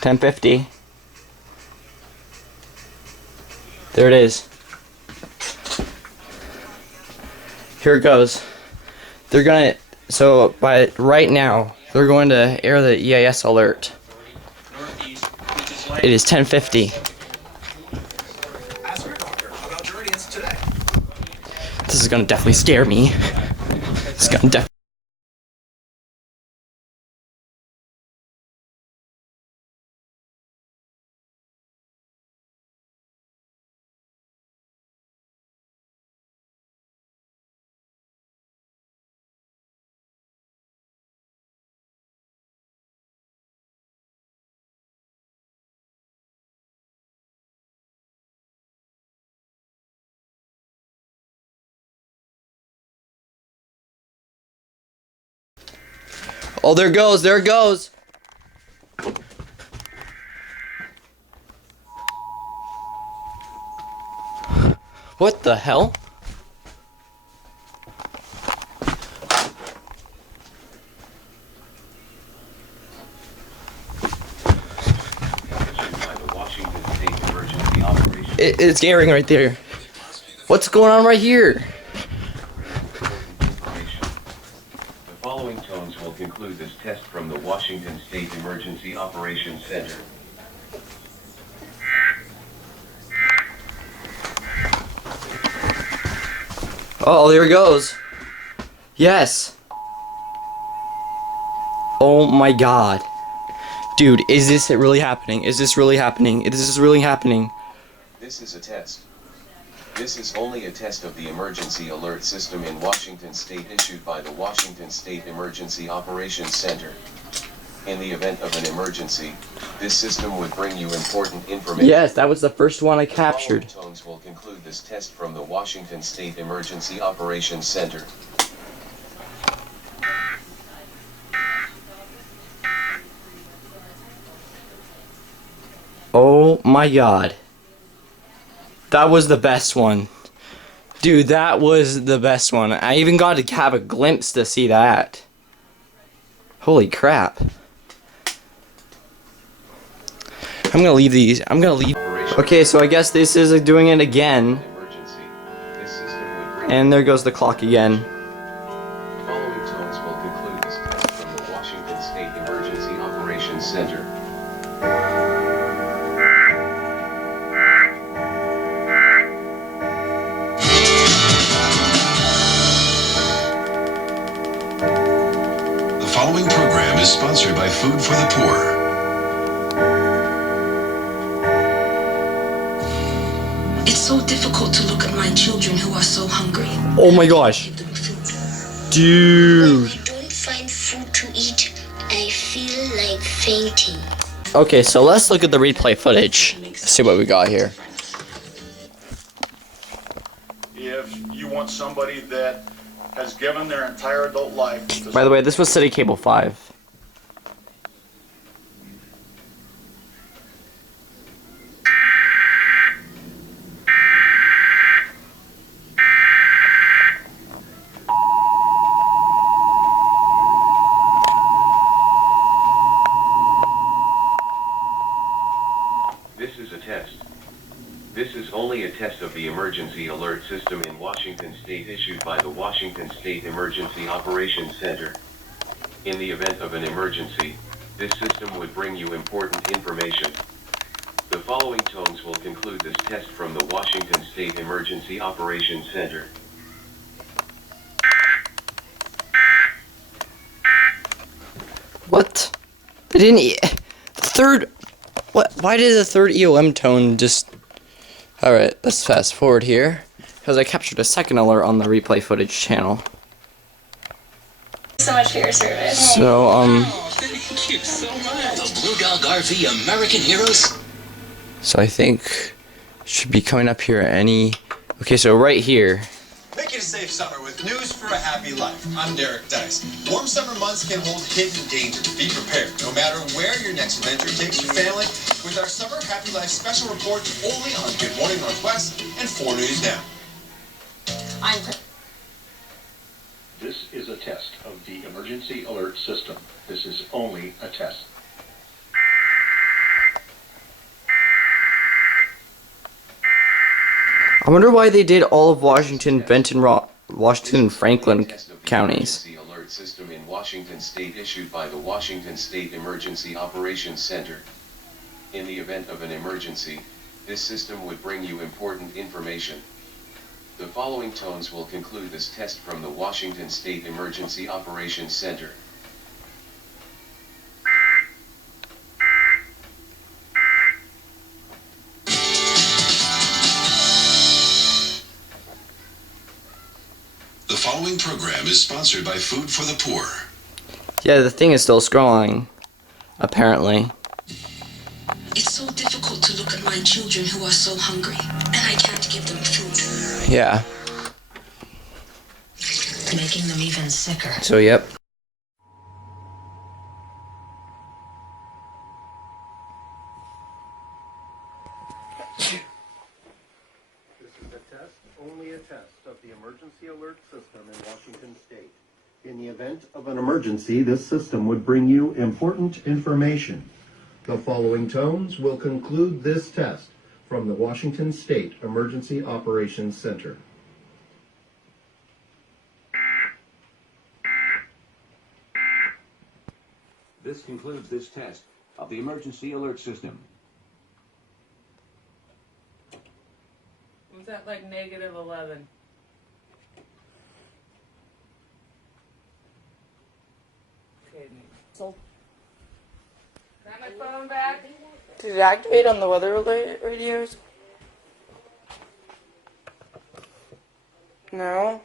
10:50. There it is. Here it goes. They're gonna, so by right now, they're going to air the EAS alert. It is 10:50. This is gonna definitely scare me. It's gonna definitely. Oh, there it goes, there it goes. What the hell? It's airing right there. What's going on right here? The following tones will conclude this test from the Washington State Emergency Operations Center. Oh, there it goes. Yes. Oh my god. Dude, is this really happening? Is this really happening? Is this really happening? This is a test. This is only a test of the emergency alert system in Washington State issued by the Washington State Emergency Operations Center. In the event of an emergency, this system would bring you important information. Yes, that was the first one I captured. The following tones will conclude this test from the Washington State Emergency Operations Center. Oh my god. That was the best one. Dude, that was the best one. I even got to have a glimpse to see that. Holy crap. I'm gonna leave these. I'm gonna leave. Okay, so I guess this is doing it again. And there goes the clock again. The following tones will conclude this test from the Washington State Emergency Operations Center. The following program is sponsored by Food for the Poor. It's so difficult to look at my children who are so hungry. Oh my gosh. Dude. When I don't find food to eat, I feel like fainting. Okay, so let's look at the replay footage. Let's see what we got here. If you want somebody that has given their entire adult life to By the way, this was City Cable 5. This is a test. This is only a test of the emergency alert system in Washington State issued by the Washington State Emergency Operations Center. In the event of an emergency, this system would bring you important information. The following tones will conclude this test from the Washington State Emergency Operations Center. What? They didn't. Third. What? Why did the third EOM tone just? All right, let's fast forward here because I captured a second alert on the replay footage channel. So much for your service. So Thank you so much. The Blue Dog RV American Heroes. So I think it should be coming up here any. Okay, so right here. Make it a safe summer with news for a happy life. I'm Derek Dice. Warm summer months can hold hidden danger. Be prepared, no matter where your next adventure takes your family, with our Summer Happy Life special report only on Good Morning Northwest and 4 News Now. This is a test of the emergency alert system. This is only a test. I wonder why they did all of Washington, Benton, Washington, and Franklin Test of the counties. Emergency Alert System in Washington State issued by the Washington State Emergency Operations Center. In the event of an emergency, this system would bring you important information. The following tones will conclude this test from the Washington State Emergency Operations Center. The following program is sponsored by Food for the Poor. Yeah, the thing is still scrolling, apparently. It's so difficult to look at my children who are so hungry, and I can't give them food. Yeah. Making them even sicker. So, yep. This is a test, only a test of the emergency alert system in Washington State. In the event of an emergency, this system would bring you important information. The following tones will conclude this test from the Washington State Emergency Operations Center. This concludes this test of the emergency alert system. Was that like -11? Okay. So. Got my phone back? Did it activate on the weather radios? No.